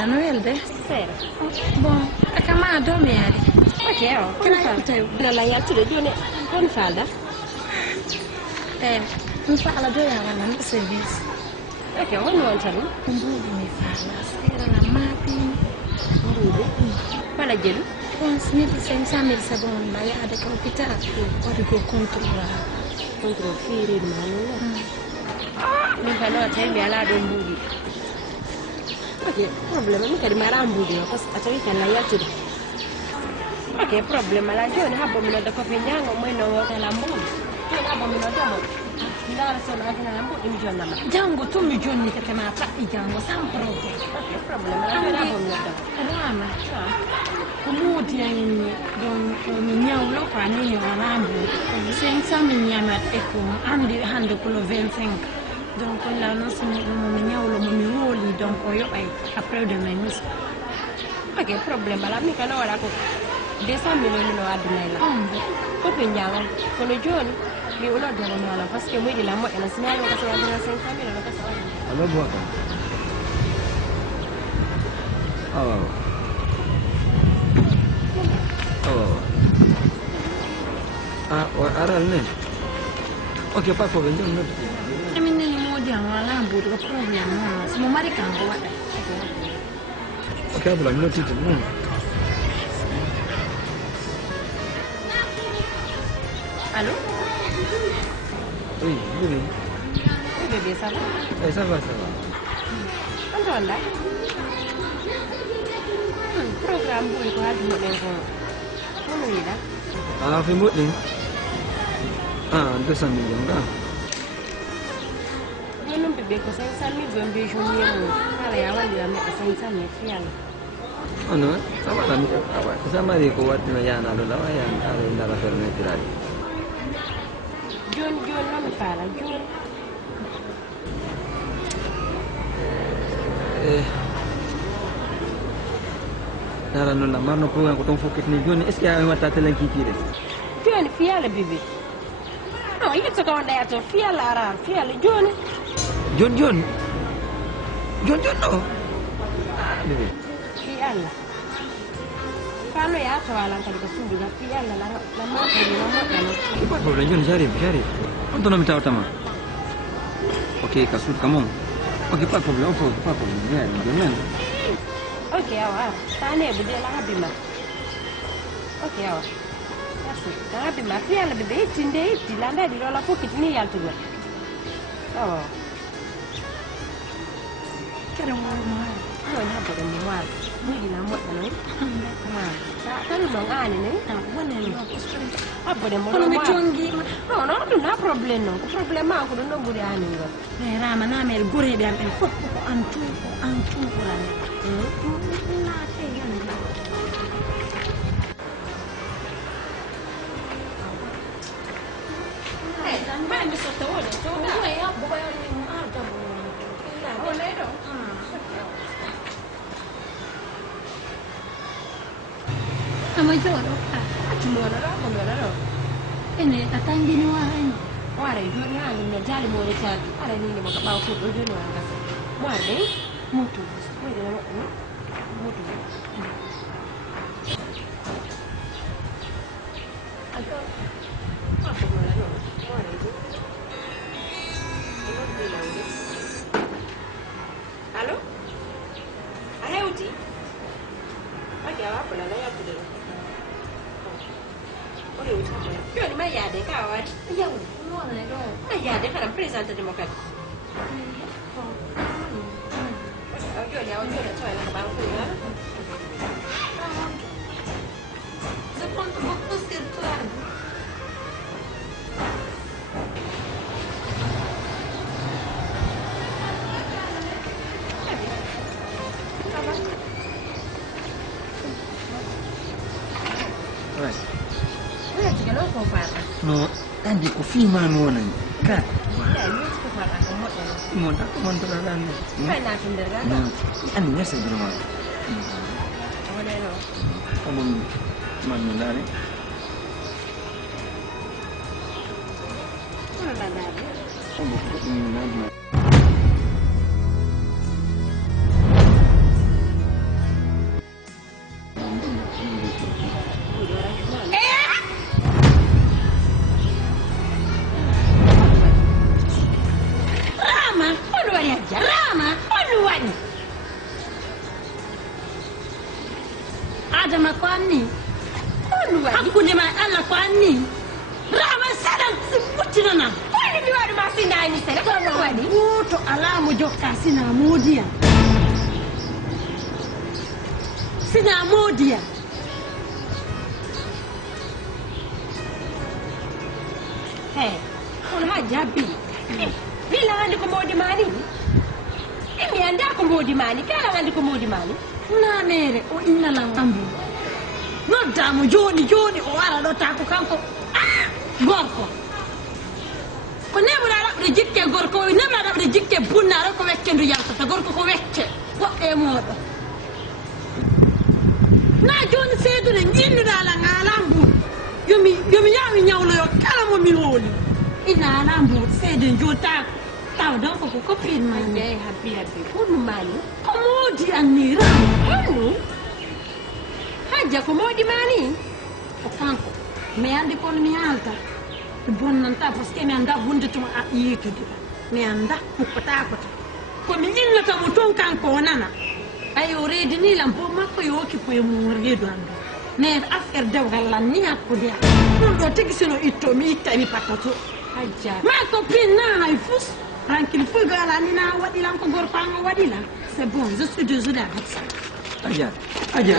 da Noel de. Sério? Bom, a cama do meari. Ok, ó. Como fala? Não, lá ia tudo, Johnny. Como fala? Não fala do ela lá no serviço. Ok, onde não entra, não? Bubu me fala, era na mapping. Bubu? Fala, Jelo? Bom, se me dissem, sabe, se é bom, lá ia de hospital, pode go controlar. Control free, mano. Não vai não, até me alá do Bubu. Ok, problema, não quero mais Bubu, porque até me fala, ia tudo. Ok, problema, lá, Johnny, habo me nota copi nyango, mãe não volta lá, Bubu. Johnny, habo me nota, ndara so na kina lambo imi jonna ma Jango tu mi jonni che te ma tappi jango sam problem la vera bom la rama kumudi yani don mi nyawlo kwa nini warambo senza mi nyama eko andi hande ko lo 25 donc la non so mi nyawlo mi woli donc yo ay après de mes mis ok problem la mi kana wala ko 200 millions no aduna la ko pe nyawa ko no joni mi ulo de no la parce que moi de la mo ena signalo ko sa aduna 500 millions ko sa allo buata aral ne ok pas problème non ami ne mo di wala bu ko problem no mo mari kan ko wada ok bula mi notite non allô oui oui oui bébé ça va ça va on là programme bu ko hadu mo den ko mono yida fi modin 200 millions ga non bébé ko 500 millions be journée mo kala ya wali ya me 500 millions fiala ono sama kan apa sama di ko wat na yana lo lawa yan ala ndara ferme tirali John non fala John nara non la marno program ko ton fokit ni joni est ce que ay wata telen ki kire John fiala bébé non il se ko ndaya to fiala ara fiala John no bébé fiala kano ya to ala kan ko sundu ga fiala la ma ko ni mo dano pas problème joni j'arrive on donne mi tawtama ok kasut kamon ok pas problème pas problème bien ok awa tane bude la habima ok awa merci la habima fiala bébé tinde dilanda di lola fokit ni yaltu go oh kare mo no na bodo mo mal ni di na mo dano ma ta lu no ngani ne wona no abode mo kono mi tongi no na problem no problema ko no buri ani go rama na mer gore be am en fop ko antu ko rane na te yandi ma mi sotto ora to no ya bo ya ni ma ta bo la le do Amo joro tumona ro mo ro ene atangi ni wani ware joni hani ne jali mo le tati ara ni mo ka ba ko do joni wa ngasa mo arde mutu mo de la mutu alto apa mo la no ware ju allo aheuti okay wa pula la ya tudo Oi, io di maiade, cavolo. ya no ne do Maiade fa un presente democratico. Io li ho cioè la banco io. se pronto posso scherzare Che non può fare. no andi ko fi ma no nan ka Io sto parlando con mo. mo ta ko mon ta dan Fai na fin del no andi ne se drum Ora no. ko man no dane Non va bene. ko mo na ma ko anni hakkunde ma Allah ko anni rama saɗan si ɓuttinana wani mi waɗu ma sinani sere ko no waɗi to alamo jokka sina modiya hey on ha jabbi mi lawandi ko modi mani mi anda ko modi mani kala lawandi ko modi mani namere o innala ambu noddamo joni o wara ɗo tako kanko gorko ko neɓuɗa ɗaɓde jikke gorko neɓuɗa ɗaɓde jikke bunnaɗo ko wecce ndu yaltata gorko ko wecce woɓɓe moɗo na joni seedude jinnuɗa ala ngala mbuɗ yomi yawi ñawloyo kala momin hooli ina ala mbuɗ seeden jotako taw donc ko copine ma eyi habbi pour mani ko moodi annira honnu hajja ko moodi mani o kanko mi andi kono mi halta bonnanta par ce que mi anda hunde tuma yitude mi anda hukkotakota komi innatamo toon kanko o nana ayi o reedinilam bo makko yo okkipoye mum reedu andu mais affaire dewgal lan ni hakkude ɗum ɗo tigi sino itto mi itta mi patta to hajja ma copine na hay fus tranquille fuy go ala ni na waɗilan ko gorko an o waɗila c'est bon je suis désolé avec ça Adja. Adja